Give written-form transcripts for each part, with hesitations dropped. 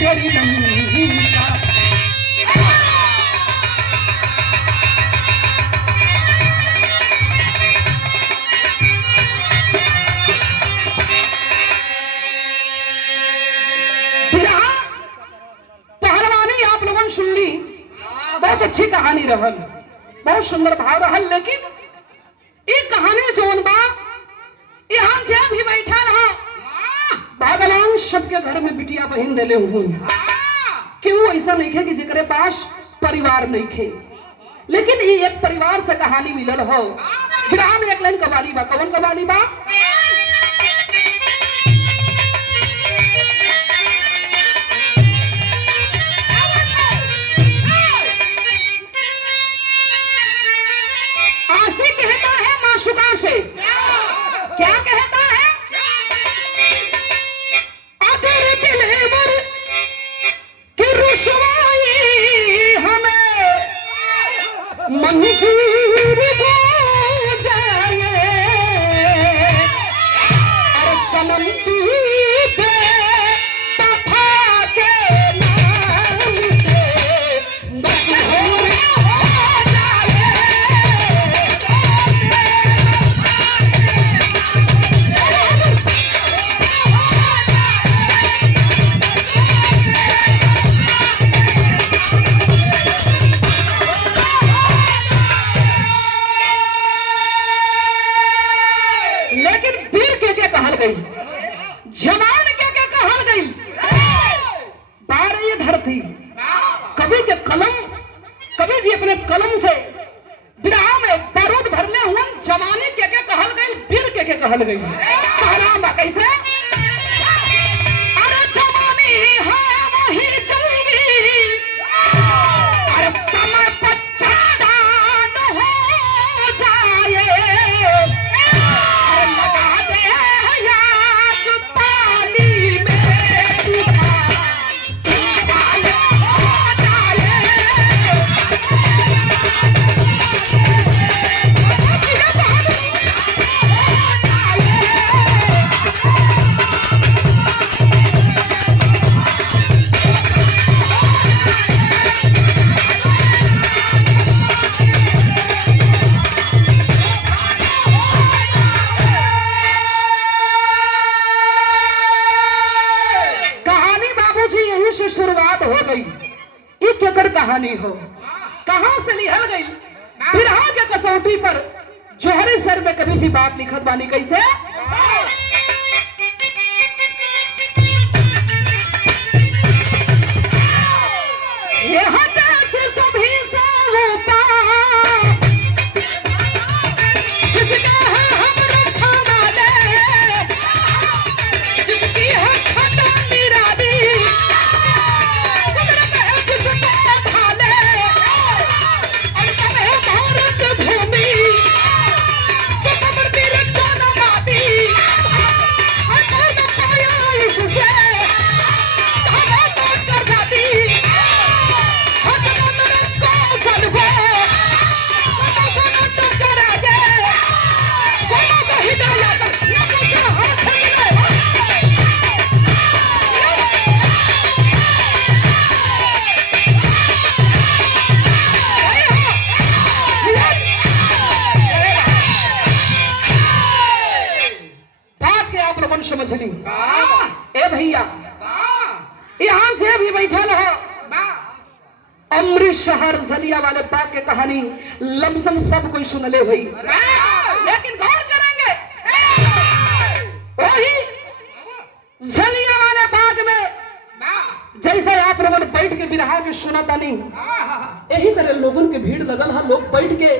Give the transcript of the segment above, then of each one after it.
तेरी लंका। पहलवानी आप लोगों ने सुन ली, बहुत अच्छी कहानी रहल, बहुत सुंदर भाव रहल। लेकिन एक कहानी जोन बा यहाँ जे भी बैठा रहा भगवान सबके घर में बिटिया बहन देले हुए। क्यों ऐसा नहीं खे कि जेकरे पास परिवार नहीं खे, लेकिन ये एक परिवार से कहानी मिलल हो। विराम एक लाइन कवाली बा, कौन कवाली बा? आशी कहता है माशुका से, क्या कहता है? अगर दिलबर की रुसवाई हमें मंजूर हो जाए, और सनम तू बेवफा के नाम से मशहूर हो जाए। लेकिन वीर के कहल गई, जवान के कहल गई। बार ये धरती कवि के कलम, कवि जी अपने कलम से विरह में बारूद भरले हुए जवानी के कहल गई, वीर के कहल गई। कहना बा कैसे? अरे जवानी है वही चलगी, अरे समय पर चट्टान हो जाए, लगा दे याद पानी में डूबा हो जाए। कहानी बाबूजी यहीं से शुरुआत हो गई। एक एकड़ कहानी हो, कहां से लिखल गई? बिरहा के कसौटी पर जोहरी सर में कभी सी बात लिखत बानी कैसे? यह देश सभी से होता, जिसका है हम खाना दे, जिसकी है खटा निराली, कुदरत है जिसको खा ले, अनपढ़ है भारत भूमि, तो कब्र तेरे जन्म आती, अनपढ़ न पाया इससे, धागा तोड़ कर जाती, हटना मेरे कौशल को, कोना टक्कर आगे, कोना का हिदायत, न मुझे हाथ मिले। बात के आप लोगों ने समझ ली? ए भैया, यहाँ से भी बैठा रहो, अमृत शहर जलिया वाले बाग के कहानी लमसम सब कोई सुन ले भाई, लेकिन गौर करेंगे वही जलिया वाले बाग में जैसे आप लोगों ने बैठ के बिरहा के सुना था नहीं, यही तरह लोगों के भीड़ लगल है। लोग बैठ के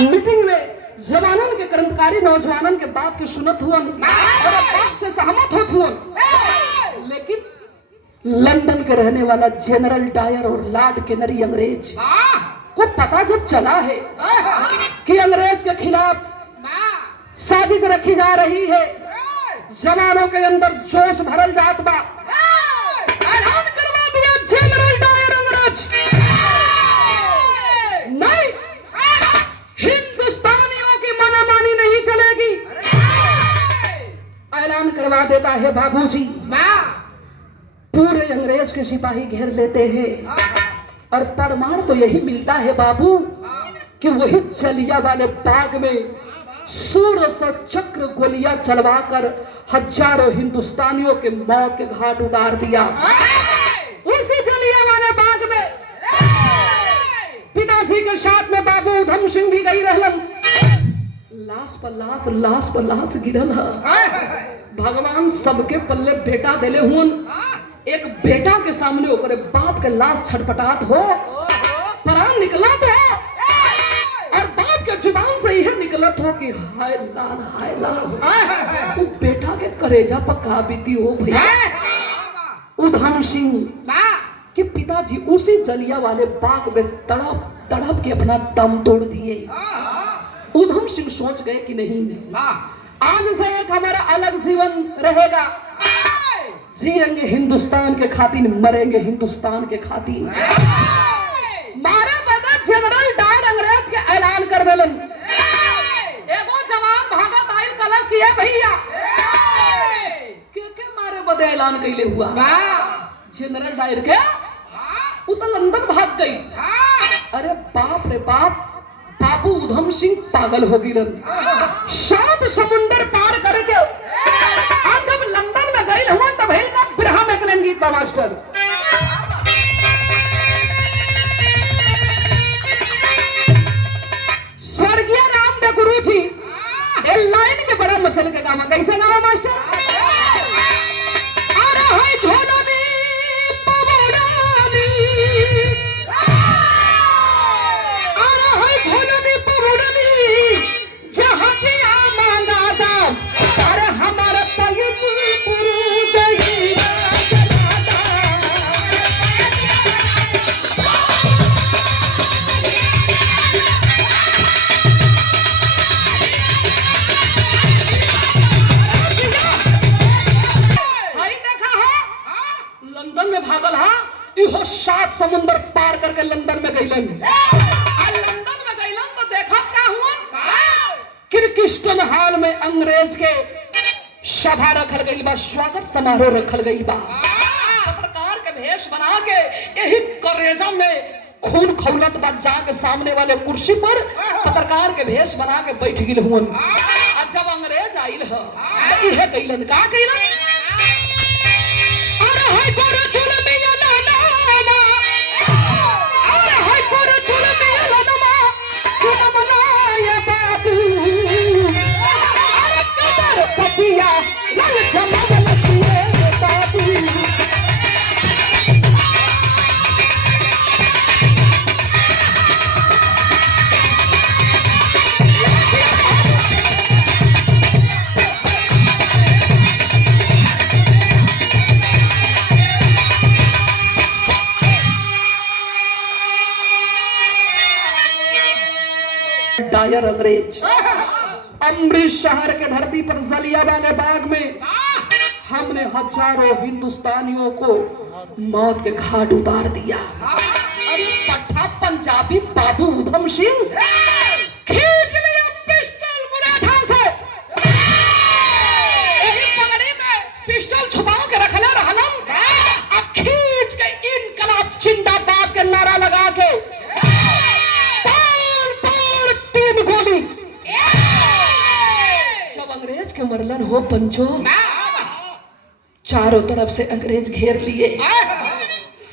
मीटिंग में जवानन के क्रांतिकारी नौजवानन के बात के सुनत हुअन और बात से सहमत होत हुअन। लेकिन लंदन के रहने वाला जनरल डायर और लॉर्ड कैनरी अंग्रेज को पता जब चला है कि अंग्रेज के खिलाफ साजिश रखी जा रही है, जवानों के अंदर जोश भरल जात बा, ऐलान करवा दिया जनरल डायर अंग्रेज, नहीं हिंदुस्तानियों की मनमानी नहीं चलेगी। ऐलान करवा देता है बाबूजी, पूरे अंग्रेज के सिपाही घेर लेते हैं और प्रमाण तो यही मिलता है बाबू कि वही जलिया वाले बाग में 1600 चक्र गोलियां चलवाकर हजारों हिंदुस्तानियों के मौत के घाट उतार दिया। उसी जलिया वाले बाग में पिताजी के साथ में बाबू उधम सिंह भी गई रहलन। लाश पर लाश गिरल है। भगवान सबके पल्ले बेटा देले हुन। एक बेटा के सामने ओकरे बाप के लाश छटपटात हो, प्राण निकला तो और बाप के जुबान से यह निकलत हो कि हाय लाल हाय लाल। वो बेटा के करेजा पर का बीती हो भैया। उधम सिंह कि पिताजी उसी जलिया वाले बाग में तड़प तड़प के अपना दम तोड़ दिए। उधम सिंह सोच गए कि नहीं आज से एक हमारा अलग जीवन रहेगा, जिएंगे हिंदुस्तान के खातिर, मरेंगे हिंदुस्तान के खातिर। मारे बदल जनरल डायर अंग्रेज के ऐलान कर देलन। एगो जवान भागत आइल कलश किया भैया के मारे बदे ऐलान कैले हुआ। जनरल डायर के वो तो लंदन भाग गई। अरे बाप रे बाप, बाबू उधम सिंह पागल हो गई। 7 समुंदर पार करके आज जब लंदन में गई हुआ तब हेल का बिरहा में कलन गीत बा मास्टर। स्वर्गीय रामदेव गुरु जी ए लाइन के बड़ा मचल के गामा कैसे गावा मास्टर। अरे हाय झोलनी पवड़ानी, अरे हाय झोलनी पवड़ानी जहाजिया मांगा दाम। अरे हमारा पयुजी गुरु जई लंदन में भागल हा। इहो 7 समुंदर पार करके लंदन में गईलन। और लंदन में गईलन तो देखा क्या हुआ। किर्किस्टन हॉल में अंग्रेज के सभा रखल गई बा, स्वागत समारोह रखल गई बा। पत्रकार के भेष बना के यही करेजा में खून खौलत बा, जाके सामने वाले कुर्सी पर पत्रकार के भेष बना के बैठ गिल हुन। और जब अंग्रेज आइल ह इहे गईलन का कइलन। अरे हाय गोरे चुल मिया लाना, अरे हाय गोरे चुल मिया लाना, सुन बनाए बाबू। अरे कदर पतिया लल जमल लसिए बाबू। डायर अंग्रेज अमृत शहर के धरती पर जलियांवाला बाग में हमने हजारों हिंदुस्तानियों को मौत के घाट उतार दिया। अरे पट्टा पंजाबी बाबू उधम सिंह खींच लिया पिस्टल मुराठा से। यही पगड़ी में पिस्टल छुपा के रखले रहलन। खींच के इनकलाब जिंदाबाद के नारा लगा के अंग्रेज के मरलन हो पंचो। चारों तरफ से अंग्रेज घेर लिए।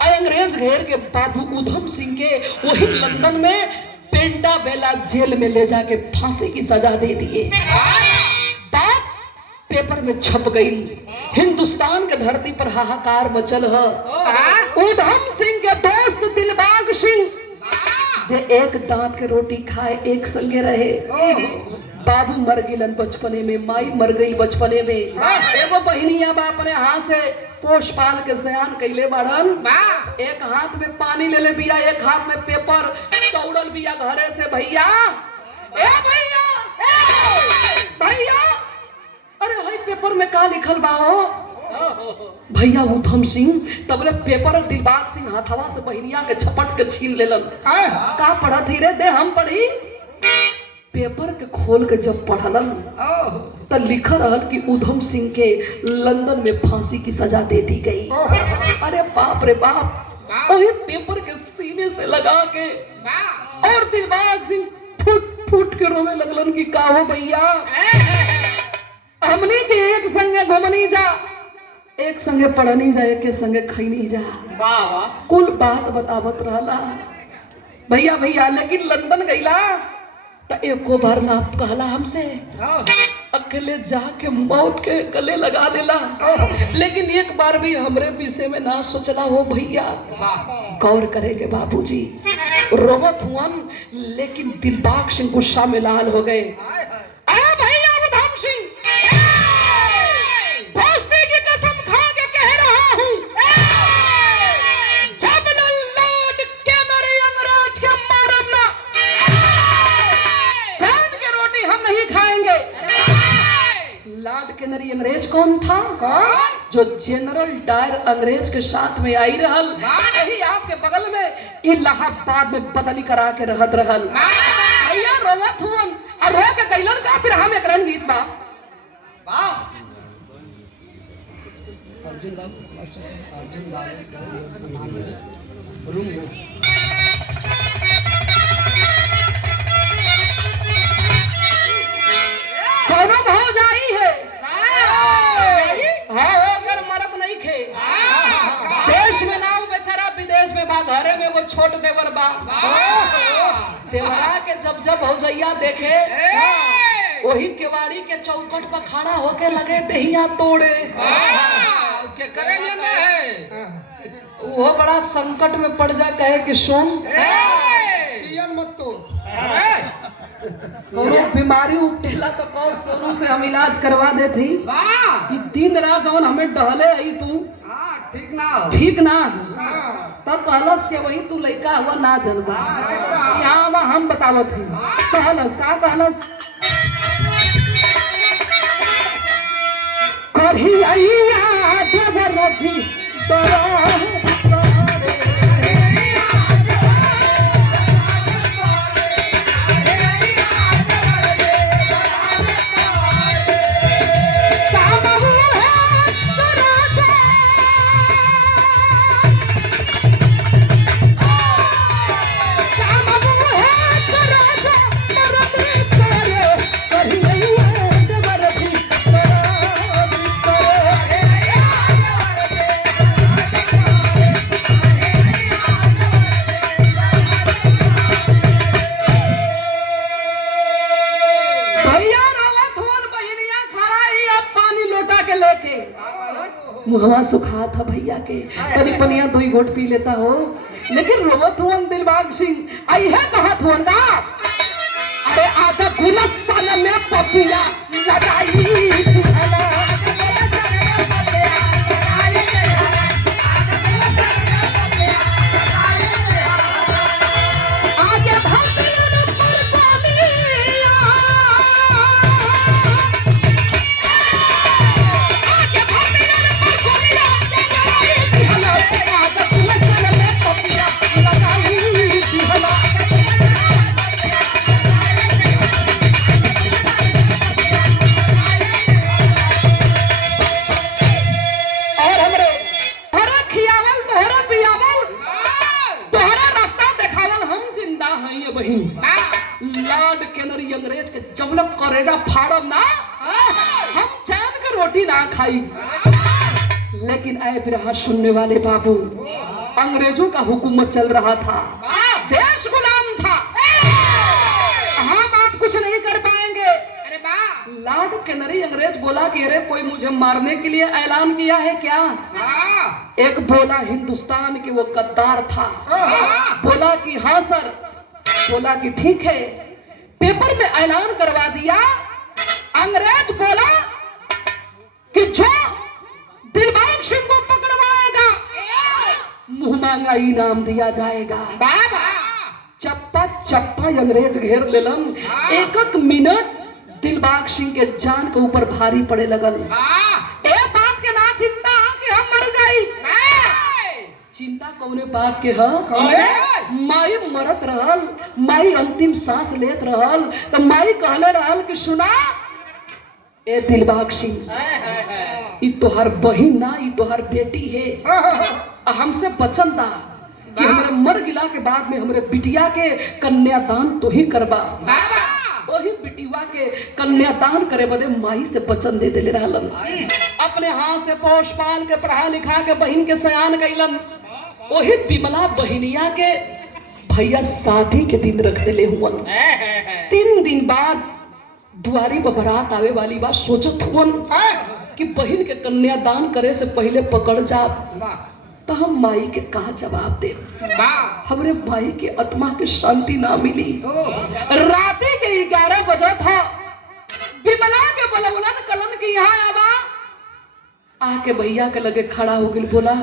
अंग्रेज घेर के बाबू उधम सिंह के वही लंदन में पेंडा बेला जेल में ले जाके फांसी की सजा दे दिए। बात पेपर में छप गई। हिंदुस्तान के धरती पर हाहाकार मचल है। उधम सिंह के दोस्त दिलबाग सिंह जे एक दांत के रोटी खाए एक संगे रहे। बाबू मर गिलन बचपने में, माई मर गई बचपने में। एगो बहनिया बा अपने हाथ से पोष पाल के सयान कैले बाड़न। एक हाथ में पानी ले ले बिया, एक हाथ में पेपर दौड़ल बिया घरे से। भैया ए भैया भैया, अरे हई पेपर में का लिखल बा हो। भैया उधम सिंह तबले पेपर दिलबाग सिंह हाथवा से बहनिया के झपट के छीन लेलन। का पढ़त ही रे दे हम पढ़ी। पेपर के खोल के जब पढ़लन तो लिखा रहल कि उधम सिंह के लंदन में फांसी की सजा दे दी गई। अरे बाप रे बाप, वही पेपर के सीने से लगा के और दिलबाग सिंह फुट फुट के रोवे लगलन कि का हो भैया, हमनी के एक संगे घूमनी जा, एक संगे पढ़नी जा, एक संगे खैनी जा, कुल बात बतावत रहला भैया भैया। लेकिन लंदन गईला तो एको बार ना कहला हमसे, अकेले जाके मौत के गले लगा देला। लेकिन एक बार भी हमरे विषय में ना सोचला हो भैया। गौर करेंगे बाबूजी, रोवत हुअन लेकिन दिलबाग सिंह गुस्सा में लाल हो गए। भैया उधम सिंह, दोस्ती की कसम खा के कह रहा हूं, जब लौट के मेरे अंग्रेज के मारब ना, जान के रोटी हम नहीं खाएंगे। लॉर्ड कैनरी अंग्रेज कौन था? कौन? जो जनरल डायर अंग्रेज के साथ में आई रहल, यही आपके बगल में इलाहाबाद में बदली करा के रहत रहल। भैया रोवत हुन और रो के कैलन का फिर हम एक गीत बा। अर्जुन कौनो भाव जाई है, हाँ अगर मरद नहीं खे, देश में ना बेचारा विदेश में बा, घरे में वो छोट देवर बा। देवरा के जब जब भौजैया देखे वही केवाड़ी के चौकट पर खड़ा होके लगे दहिया तोड़े, वो बड़ा संकट में पड़ जाए, कहे कि सुन मत तो सोनू बीमारी उठेला तो कहो सोनू से हम इलाज करवा दे थी। दिन रात जवन हमें डहले आई तू ठीक ना तब कहलस के वही तू लड़का हुआ ना जनबा, यहाँ हम बतावत थी। कहलस का कहलस, कभी आइया देवर जी मुहवा सुखा था भैया के, पनी पनिया दो ही घोट पी लेता हो। लेकिन रोवत हुआ दिलबाग सिंह आई है कहा थुअन का, अरे आधा गुलस सन में पपिया लगाई लॉर्ड कैनरी अंग्रेज के जबलक करेजा फाड़ब ना, हम चैन के रोटी ना खाई। लेकिन ऐ बिरहा सुनने वाले बाबू, अंग्रेजों का हुकूमत चल रहा था, देश गुलाम था, हम आप कुछ नहीं कर पाएंगे। अरे लॉर्ड कैनरी अंग्रेज बोला कि अरे कोई मुझे मारने के लिए ऐलान किया है क्या? एक बोला हिंदुस्तान की वो गद्दार था, बोला कि हाँ सर, बोला कि ठीक है, पेपर में ऐलान करवा दिया। अंग्रेज बोला कि जो दिलबाग सिंह को पकड़वाएगा मुंह मांगा इनाम दिया जाएगा। चप्पा चप्पा अंग्रेज घेर लेलन, एक एक मिनट दिलबाग सिंह के जान के ऊपर भारी पड़े लगल। ए बात के ना चिंता कि हम मर जाई, चिंता कौने बात के है? माई मरत रहल, माई अंतिम सांस लेत रहल, तो माई कहले रहल कि सुना ए दिलबाग सिंह, ई तोहर बहिन ना, ई तोहर बेटी है। हमसे वचन दा कि हमरे मर गिला के बाद में हमरे बिटिया के कन्यादान तो ही करबा। वही बिटिया के कन्यादान करे बदे माई से वचन दे देले रहलन। अपने हाथ से पोष पाल के पढ़ा लिखा के बहिन के सयान कैलन। वही बिमला बहिनिया के भैया शादी के दिन रख देले हुवन। 3 दिन बाद दुआरी पर बारात आवे वाली बात सोचत हुवन कि बहिन के कन्यादान करे से पहले पकड़ जा तो हम माई के कहा जवाब दे। हमरे माई के आत्मा के शांति ना मिली। राते के 11 बजे था, बिमला के बलौलन कलन की यहाँ आवा आके भैया के लगे खड़ा हो गई। बोला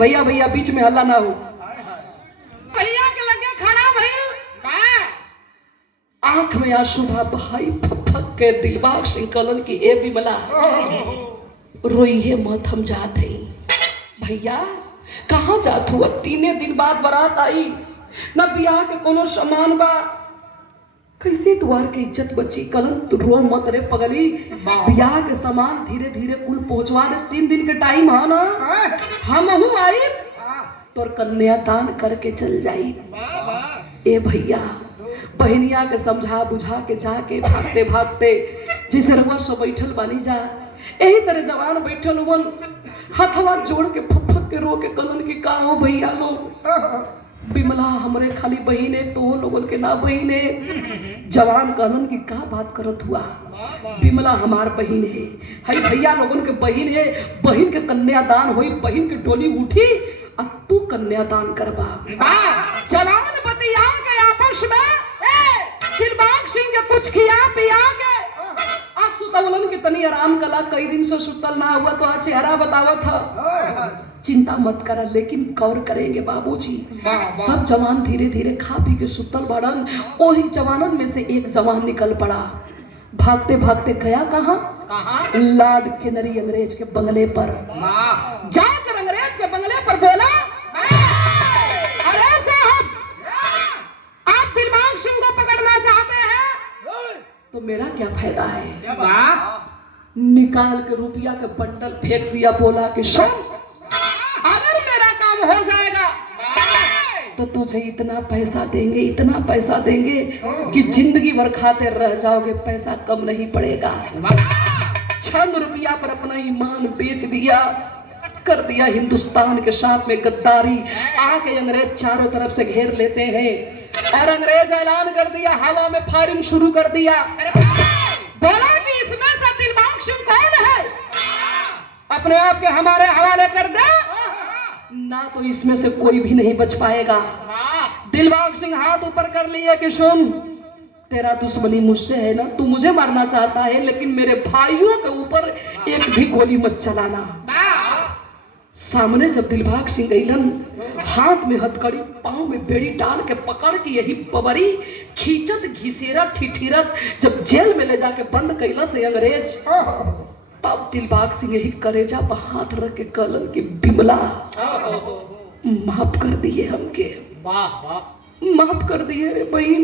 भैया भैया बीच में हल्ला ना हो। भैया के लगे खड़ा भइल, आंख में आंसू भा भाई फक के दिलबाग सिंह कलन की ए बिमला रोई है मत, हम जात है। भैया कहाँ जात हुआ? 3 दिन बाद बारात आई, न बियाह के कोनो सामान बा, कैसे द्वार के इज्जत बची। कलन तू रो मत रे पगली, बियाह के सामान धीरे धीरे कुल पहुंचवा दे। 3 दिन के टाइम है ना, हम आई तोर कन्यादान करके चल जाई। ए भैया बहनिया के समझा बुझा के जाके भागते भागते जिसे रउआ सब बैठल बानी जा, यही तरह जवान बैठल हुवन, हथवा जोड़ के फक के रो के कलन की का हो भैया लोग। बिमला हमरे खाली बहिन है, तो लोगन के ना बहिन है। जवान कलन की का बात करत हुआ? बिमला हमार बहिन है, हई भैया लोगन के बहिन है। बहिन के कन्यादान हुई, बहिन के टोली उठी, अब तू कन्यादान करबा। जवान बतिया के आपस में दिलबाग सिंह के कुछ खिया पिया के सुतवलन के तनी आराम कला। कई दिन से सुतल ना हुआ तो आज चेहरा बतावत था। चिंता मत करा, लेकिन कौर करेंगे बाबूजी। सब जवान धीरे धीरे खा पी के सुतल बड़न। वही जवानन में से एक जवान निकल पड़ा, भागते भागते गया कहाँ? लार्ड केनरी अंग्रेज के बंगले पर। जाकर अंग्रेज के बंगले पर बोला, अरे साहब आप दिलबाग सिंह को पकड़ना चाहते हैं तो मेरा क्या फायदा है? निकाल के रुपया के बंडल फेंक दिया। बोला कि सुन, अगर मेरा काम हो जाएगा तो तुझे इतना पैसा देंगे, इतना पैसा देंगे कि जिंदगी भर खाते रह जाओगे, पैसा कम नहीं पड़ेगा। चंद रुपया पर अपना ईमान बेच दिया, कर दिया हिंदुस्तान के साथ में गद्दारी। आके अंग्रेज चारों तरफ से घेर लेते हैं और अंग्रेज ऐलान कर दिया, हवा में फायरिंग शुरू कर दिया। बोला कि इसमें से दिलबाग सिंह कौन है, अपने आप के हमारे हवाले कर दे, ना तो इसमें से कोई भी नहीं बच पाएगा। दिलबाग सिंह हाथ ऊपर कर लिए कि सुन, तेरा दुश्मनी मुझसे है ना, तू मुझे मारना चाहता है, लेकिन मेरे भाइयों के ऊपर एक भी गोली मत चलाना। सामने जब दिलबाग सिंह गईलन, हाथ में हथकड़ी पांव में बेड़ी डाल के पकड़ के यही पबरी खींचत घिसेरा ठिठिरत जब जेल में ले जाके बंद कैला से अंग्रेज, तब दिलबाग सिंह यही करेजा पर हाथ रख के कलन की बिमला माफ कर दिए हमके, माफ कर दिए रे बहन।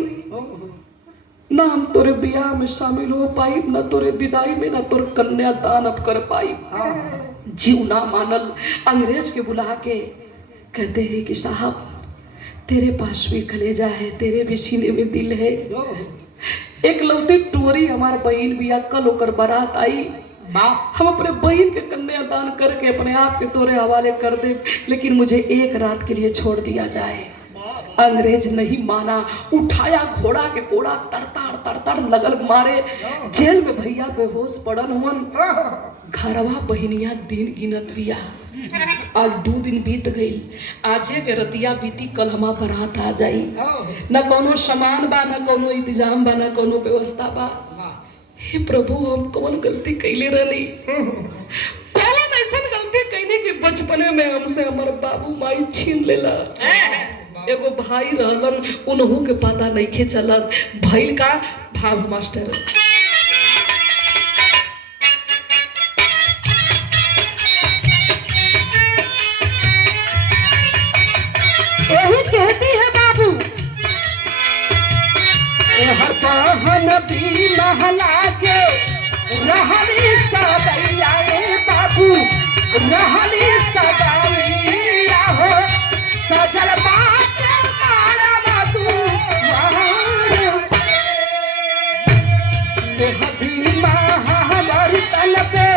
ना हम तोरे ब्याह में शामिल हो पाई, ना तोरे विदाई में, ना तोरे कन्यादान अब कर पाई। जीव ना मानल। अंग्रेज के बुला के कहते हैं कि साहब तेरे पास भी कलेजा है, तेरे भी सीने में दिल है। एक लौती टोरी हमारे बहन भी कल होकर बारात आई, हम अपने बहन के कन्यादान करके अपने आप के तोरे हवाले कर दे, लेकिन मुझे एक रात के लिए छोड़ दिया जाए। अंग्रेज नहीं माना, उठाया घोड़ा के कोड़ा, तड़ताड़ तड़ताड़ लगल मारे। जेल में भैया बेहोश पड़न हुन। घरवा बहनिया दिन गिनत बिया। आज 2 दिन बीत गई, आजे के रतिया बीती, कल हमा बारात आ जाई। न कोनो सामान बा, न कोनो इंतजाम बा, न कोनो व्यवस्था बा। हे प्रभु, हम कौन गलती कैले रहनी? कौन ऐसा गलती कैले कि बचपने में हमसे हमारे बाबू माई छीन लेला। एगो भाई रहलन, उन्हों के पता नहीं के चलत भइल का। भाव मास्टर यही कहती है बाबू नदी महला के रहली सदैया बाबू रहली सदैया हो सजल बात मारा बाबू नदी महल तल पे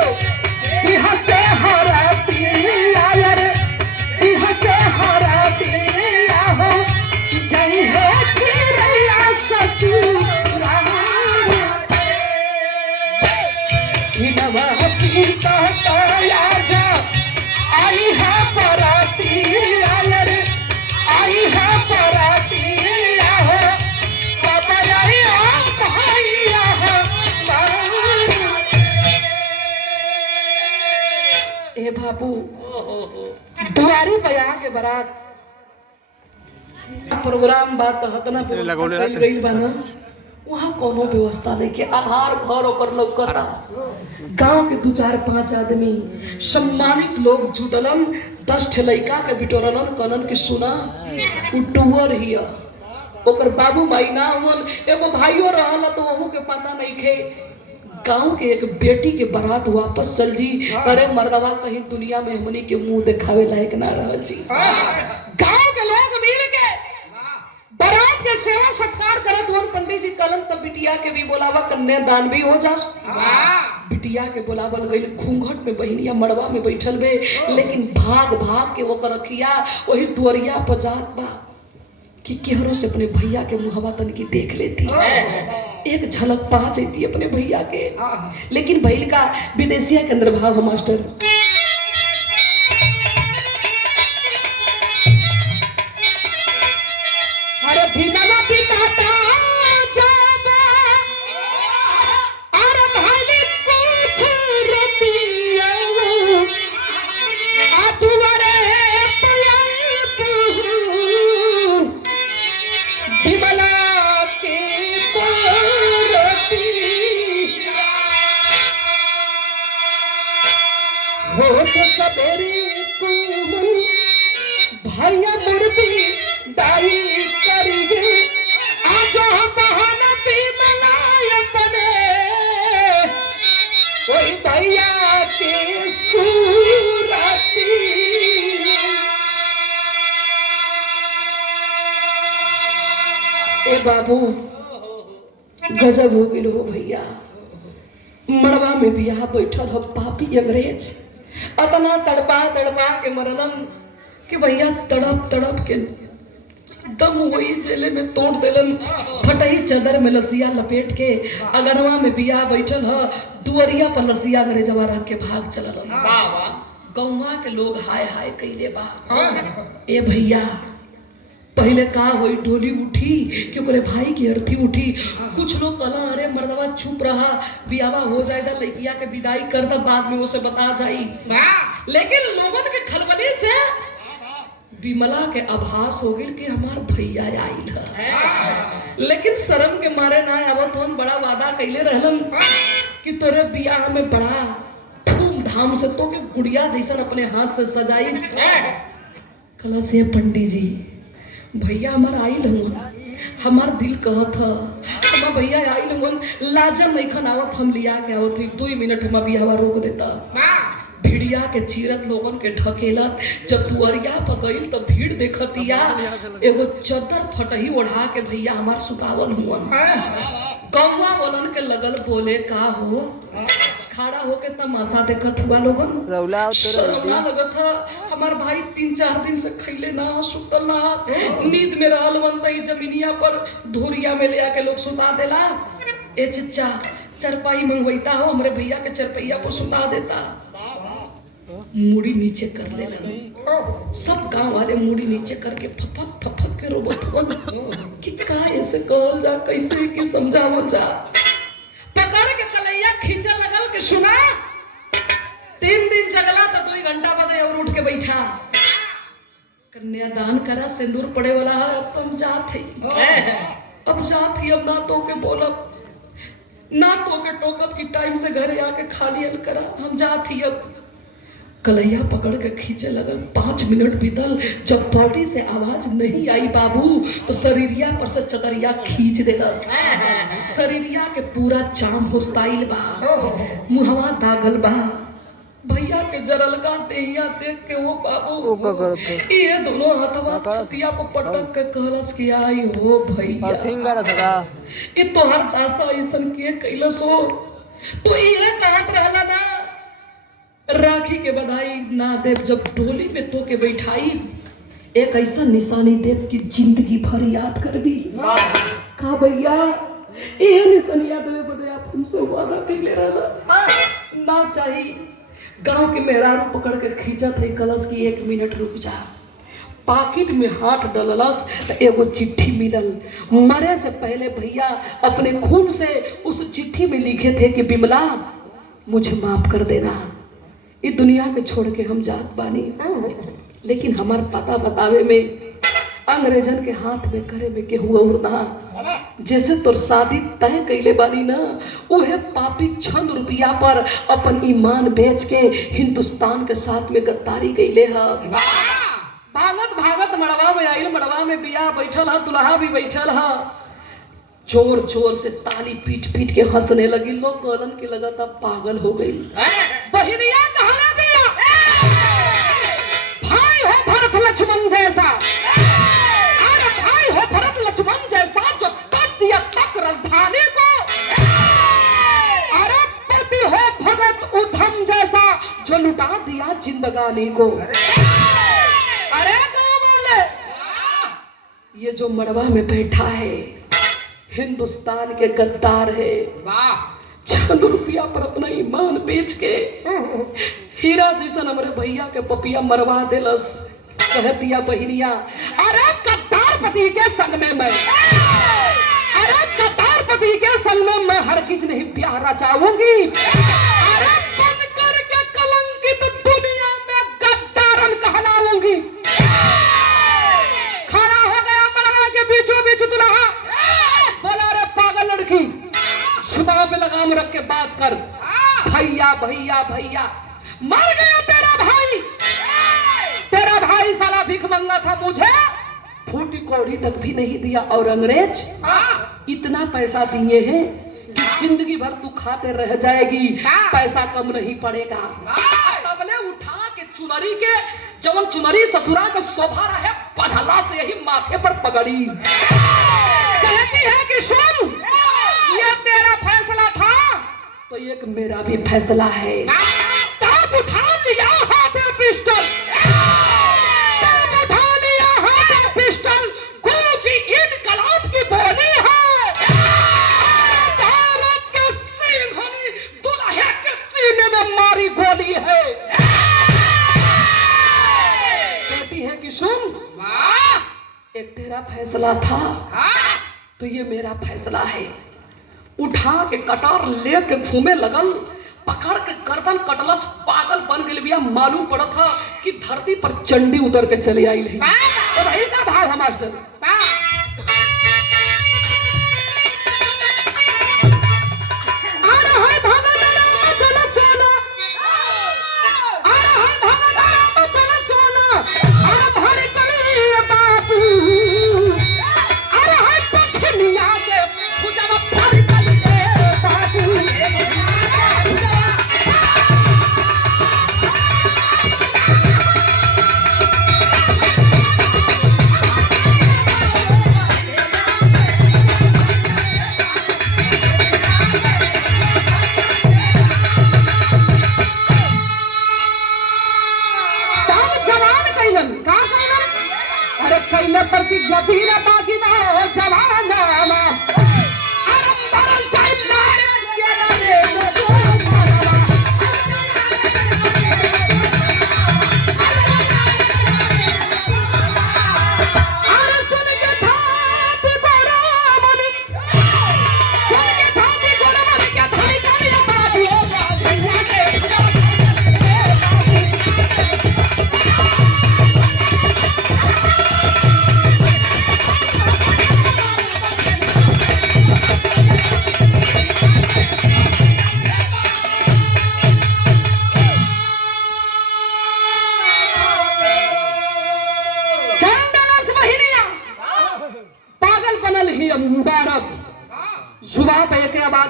बिहसे हरा पिया रे बिहसे हरा पिया हो जय है चिड़ैया ससुर आई है पराती रे आई है पराती हो भैया ए बाबू दुआरी पे आके बारात प्रोग्राम बात हतना गई बना वहाँ कोनो व्यवस्था नहीं के आहार घर ओकर लौकता गांव के 2 4 5 आदमी सम्मानित लोग जुटलन 10 ठे लइका के बिटोरलन कनन की सुना उटुअर हिया ओकर बाबू माई ना होल एगो भाइयो रहल तो वहू के पता नहीं खे गांव के एक बेटी के बारात वापस चल जी अरे मर्दवा कहीं दुनिया में हमनी के मुंह दिखावे लायक ना रहल जी गांव के लोग मिल के बारात के सेवा सत्कार करत हुन पंडित जी कलन तब बिटिया के भी बोलावा कन्यादान भी हो जा बिटिया के बोलावल गइल घूंघट में बहनिया मड़वा में बैठल बे लेकिन भाग भाग के वो रखिया वही दुआरिया पर जात बा कि केहरो से अपने भैया के मुहवा तन की देख लेती एक झलक पा जाती अपने भैया के लेकिन भैल का विदेशिया के अंदर भाव मास्टर भैया मुर्दी दाई करिए आज बहन भी मनाए बने कोई भैया के सूरती ए बाबू गजब हो गई हो भैया मड़वा में बियाह बैठल हम पापी अंग्रेज अतना तड़पा तड़पा के मरलन कि भैया तड़प तड़प के दम हुई जेले में तोड़ देलन फटही चादर में लसिया लपेट के अगरवा में बिया बैठल ह दुअरिया पर लसिया अंग्रेजवा रख के भाग चलल गौवा के लोग हाय हाय कइले बा ए भैया पहले का होई डोली उठी कि ओकरे भाई की अर्थी उठी कुछ लोग कहला अरे मर्दवा चुप रहा बियावा हो जाएगा लड़किया के विदाई कर द बाद में उसे बता जाई लेकिन लोगन के खलबली से विमला के आभास हो गई कि हमार भैया आइल है लेकिन शर्म के मारे ना आवत हम बड़ा वादा कैले रहलन कि तोरे बियाह में बड़ा धूमधाम से तो के गुड़िया जैसन अपने हाथ से सजाई कला से पंडित जी भैया हमार आइल हूँ हमार दिल कहत हमार भैया आइल हूँ लाजन नहीं खन आवत हम लिया के आवत 2 मिनट हमार बियाह रोक देता भिड़िया के चीरत लोगन के ढकेलत जब दुअरिया पर गइल तो भीड़ देखतिया एगो चदर फटही ओढ़ा के भैया हमार सुतावल हुआ कौवा बोलन के लगल बोले का हो खड़ा होके तमाशा देखत हुआ लोगन शर्म ना लगत था हमार भाई 3-4 दिन से खैले ना सुतल ना नींद में रहल वंतई जमीनिया पर धुरिया में ले आके लोग सुता देला ए चच्चा चरपाई मंगवाइता हो हमरे भैया के चरपैया पर सुता देता मुड़ी नीचे कर लेला सब गांव वाले मुड़ी नीचे करके फपक फपक के रोबत हो कि का ऐसे कहल जा कैसे कि समझावल जा पकड़ के कलैया खींचा लगल के सुना 3 दिन जगला तो 2 घंटा बाद और उठ के बैठा कन्यादान करा सिंदूर पड़े वाला है अब तुम जात ही अब जात ही अब ना तो के बोलब ना तो के टोकब की टाइम से घरे आके खाली हल करा हम जात ही अब कलैया पकड़ के खींचे लगल। 5 मिनट बीतल, जब बॉडी से आवाज नहीं आई बाबू तो शरीरिया पर से चदरिया खींच देलस। शरीरिया के पूरा चाम होस्ताइल बा, मुहवा दागल बा। भैया के जरलका देहिया देख के वो बाबू ये दोनों हथवा छतिया पर पटक के कहलस कि आई हो भैया, ये तोहर दासा ऐसन के कैलस हो। तो ये कहत रहला ना राखी के बधाई ना देव, जब डोली पे तो के बैठाई एक ऐसा निशानी देव की जिंदगी भर याद करबी। का भैया ये निशानिया देवे बदे आप हमसे वादा कैले रहला ना चाहिए। गांव के मेहरारू पकड़ के खींचत है कलश की 1 मिनट रुक जा। पाकिट में हाथ डललस तो एगो चिट्ठी मिलल। मरे से पहले भैया अपने खून से उस चिट्ठी में लिखे थे कि बिमला मुझे माफ कर देना, इस दुनिया के छोड़ के हम जात बानी, लेकिन हमार पता बतावे में अंग्रेजन के हाथ में करे में के हुआ उड़ना। जैसे तोर शादी तय कैले बानी ना, उहे पापी छंद रुपया पर अपन ईमान बेच के हिंदुस्तान के साथ में गद्दारी कैले है। भागत भागत मड़वा में आइल, मड़वा में बिया बैठल है, दुल्हा भी बैठल है। जोर जोर से ताली पीट पीट के हंसने लगी। लोग कहलन के लगा था पागल हो गई। बहिनिया कहला बिया भाई हो भरत लक्ष्मण जैसा, अरे भाई हो भरत लक्ष्मण जैसा जो तक दिया तक राजधानी को, अरे पति हो भगत उधम जैसा जो लुटा दिया जिंदगानी को। अरे गाँव वाले, ये जो मड़वा में बैठा है हिंदुस्तान के गद्दार है। चंद रुपया पर अपना ईमान बेच के हीरा जैसा हमारे भैया के पपिया मरवा देलस। कह दिया बहिनिया अरे गद्दार पति के संग में मैं, अरे गद्दार पति के संग में मैं हरगिज नहीं प्यार रचाऊंगी। अरे बन करके कलंकित दुनिया में गद्दारन कहलाऊंगी। खड़ा हो गया मड़वा के बीचों बीच दुल्हा, बोला रे पागल लड़की, जुबान पे लगाम रख के बात कर। भैया भैया भैया मर गया तेरा भाई, तेरा भाई साला भीख मंगा था, मुझे फूटी कौड़ी तक भी नहीं दिया। और अंग्रेज इतना पैसा दिए हैं कि जिंदगी भर तू खाते रह जाएगी, पैसा कम नहीं पड़ेगा। तबले उठा के चुनरी के, जवन चुनरी ससुरा का शोभा रहे पढ़ला से यही माथे पर पगड़ी। कहती है कि सुन, ये तेरा फैसला था तो एक मेरा भी फैसला है। तब उठा लिया हाथ में पिस्टल, तब उठा लिया हाथ में पिस्टल, गूंजी इनकलाब की बोली है। भारत के सिंघनी दुल्हे के सीने में मारी गोली है। कहती है कि सुन, एक तेरा फैसला था तो ये मेरा फैसला है। उठा के कटार लेके घूमे लगल, पकड़ के गर्दन कटलस, पागल बन गई बिया। मालूम पड़ा था कि धरती पर चंडी उतर के चली आई नहीं। तो भाई का भाव है मास्टर,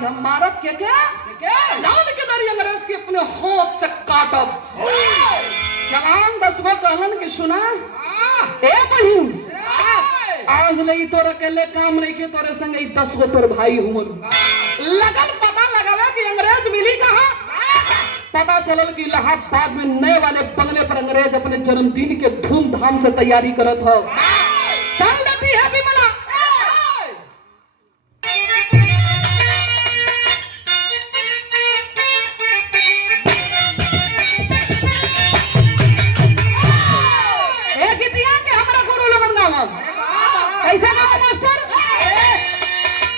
हम मारब के जान के दरी अंग्रेज के अपने हाथ से काटब। जवान 10 गो कहलन कि सुना ए बहिन, आज लई तोर अकेले काम नहीं के, तोरे संगे 10 गो तोर भाई हुमन। लगल पता लगावे कि अंग्रेज मिली कहाँ। पता चलल कि इलाहाबाद में नए वाले बंगले पर अंग्रेज अपने जन्मदिन के धूमधाम से तैयारी करत हो। चल देती है विमला। एक दिया के हमरा गुरु लोगन गावम कैसा गावम मास्टर।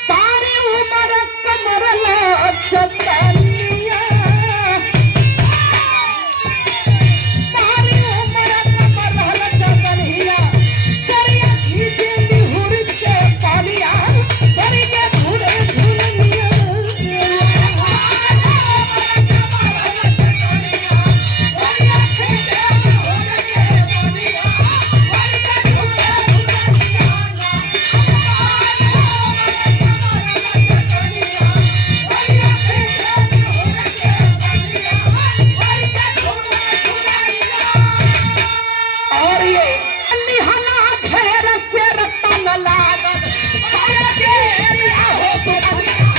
तारी उमर कमर ला चतनिया, तारी उमर कमर ला चतनिया, करिया खींचे निहुर के पालिया, करी के धुरे धुनिया। और ये लिहाना घेर से रतन लागल, के एरिया हो तो बलिया,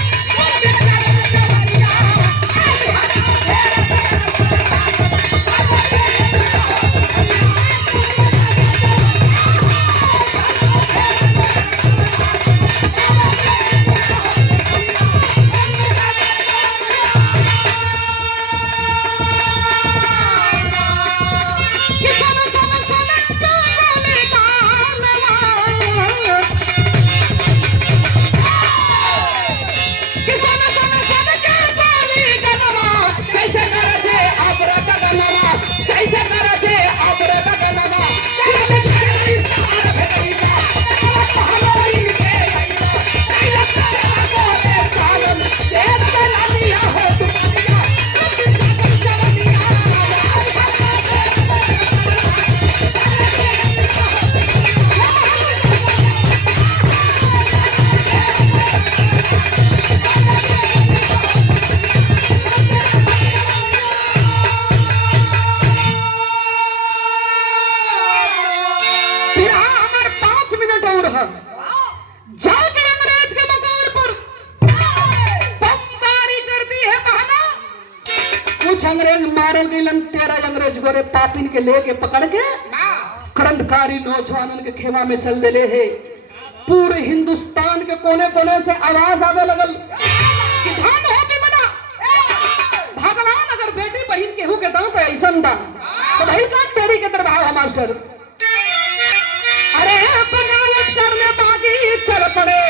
अंग्रेज मारल गईलन। 13 अंग्रेज गोरे पापिन के लेके पकड़ के क्रांतिकारी नौजवानन के खेमा में चल देले है। पूरे हिंदुस्तान के कोने कोने से आवाज आवे लगल कि धन हो विमला, भगवान अगर बेटी बहन केहू के दांत ऐसन दा तो भाई का तेरी के दरबार है मास्टर। अरे बगावत करने बागी चल पड़े,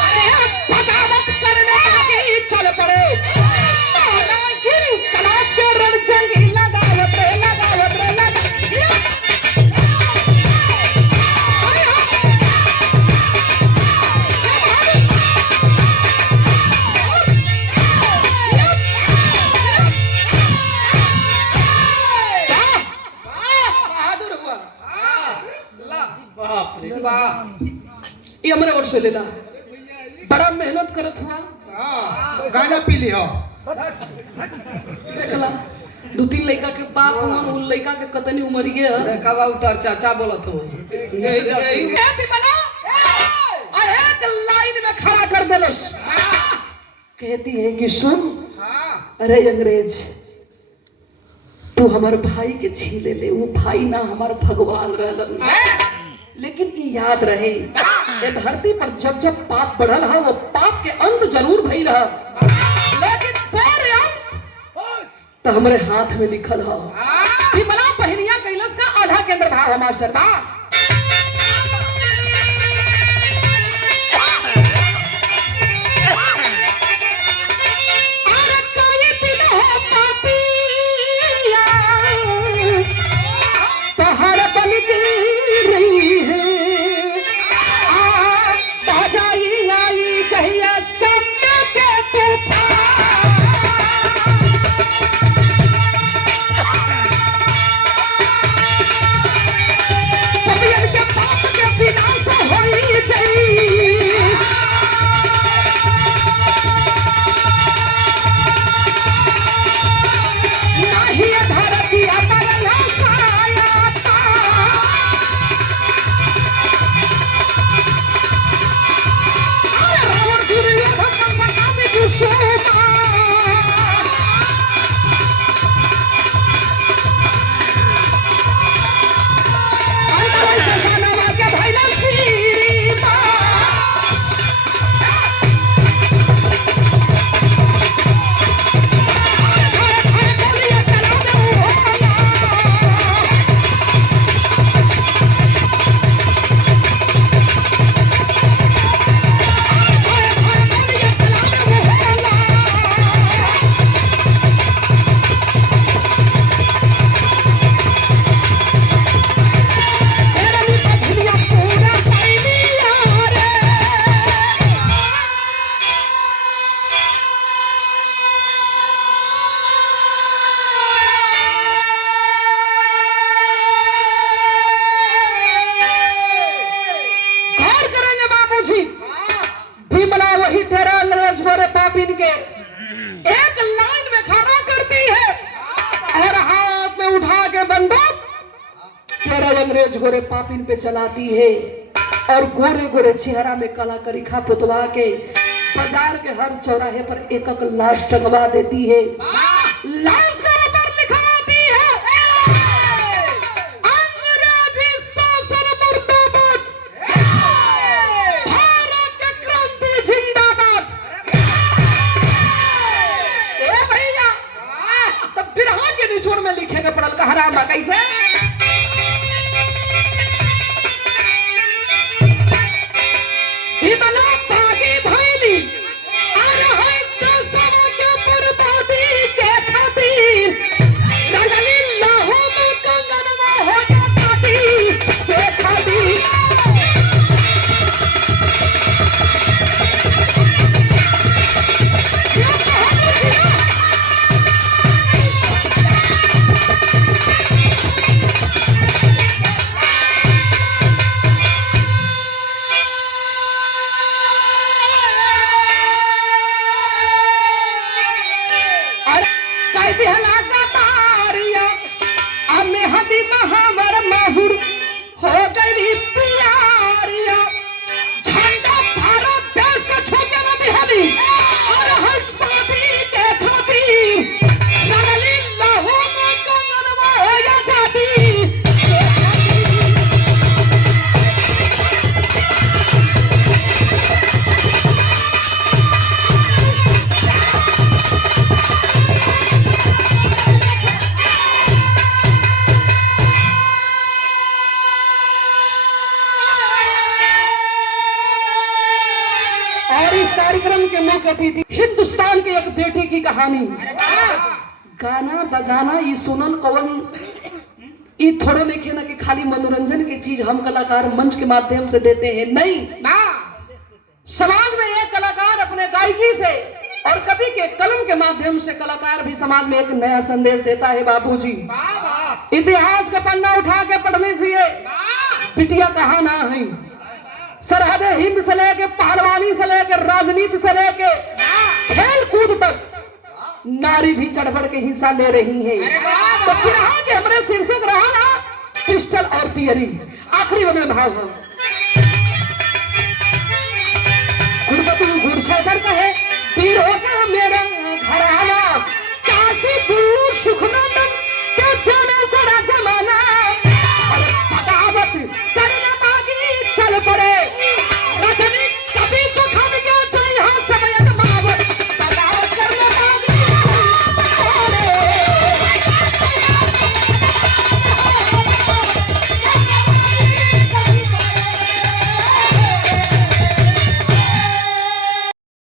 अरे बगावत करने बागी चल पड़े, ये हमारे और से लेला बड़ा मेहनत करत हुआ। गाना पी ली हो देखला 2-3 लड़का के बाप हुआ, उन लड़का के कतनी उमरिए है। देखा बा उतर चाचा बोलत हो और एक लाइन में खड़ा कर देलस। कहती है कि सुन, अरे अंग्रेज तू हमारे भाई के छीले ले, वो भाई ना हमार भगवान रहलन। लेकिन ये याद रहे ये धरती पर जब जब पाप बढ़ल है वो पाप के अंत जरूर भइल है, लेकिन तोरे अंत तो हमारे हाथ में लिखल है। विमला पहनिया कैलस का आल्हा के अंदर भाव है मास्टर बा। पैरा अंग्रेज गोरे पापिन पे चलाती है और गोरे गोरे चेहरा में काला करीखा पुतवा के बाजार के हर चौराहे पर एक एक लाश टंगवा देती है। लाश के ऊपर लिखा होती है अंग्रेजी शासन मुर्दाबाद, भारत की क्रांति जिंदाबाद। ए भैया तब बिरहा के निचोड़ में लिखेगा पड़ल का हराम बा कैसे? कार्यक्रम के मुख्य अतिथि हिंदुस्तान की एक बेटी की कहानी। गाना बजाना ये सुनल कवन ये थोड़े लिखे ना कि खाली मनोरंजन की चीज हम कलाकार मंच के माध्यम से देते हैं, नहीं। समाज में एक कलाकार अपने गायकी से और कवि के कलम के माध्यम से कलाकार भी समाज में एक नया संदेश देता है। बाबूजी इतिहास का पन्ना उठा के पढ़ने से ये बिटिया कहाँ ना है। सरहद हिंद से लेके पहलवानी से लेके राजनीति से लेके खेल कूद तक नारी भी चढ़ बढ़ के हिस्सा ले रही है। तो फिर के हमारे शीर्षक रहा ना पिस्टल और पियरी। आखिरी में भाव है गुरबतु घुड़सैदर का है, वीर हो